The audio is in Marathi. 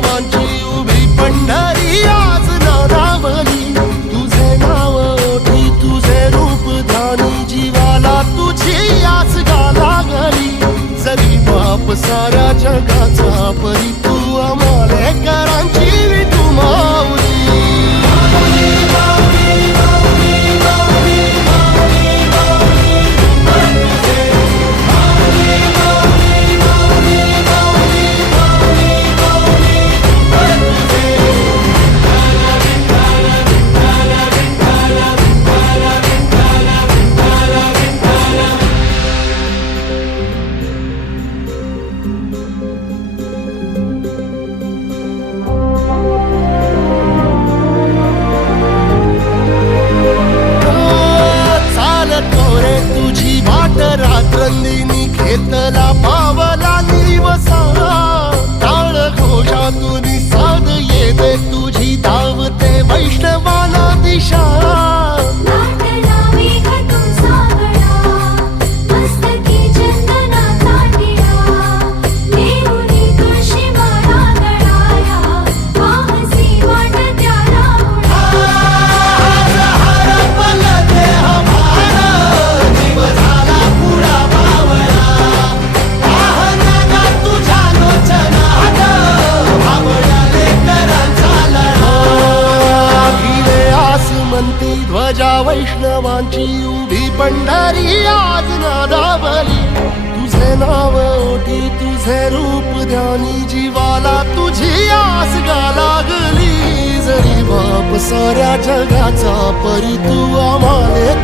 वैष्णवांची उभी पंढरी आज नादावली. तुझे नाव ओठी तुझे रूप ध्यानी जीवाला तुझी आस गा लागली. जरी बाप साऱ्या जगाचा परी तू अमालेकरांची विठू माऊली. रात्रंदिनी घेतला पावला निवसा. टाळ घोषातून साध येते तुझी धावते वैष्णवाला दिशा. ध्वजा वैष्णवांची उभी पंढरी आज नादावली. तुझे नाव ओठी तुझे रूप ध्यानी जीवाला तुझी आस गा लागली. जरी बाप साऱ्या जगाचा परी तू आम्हाले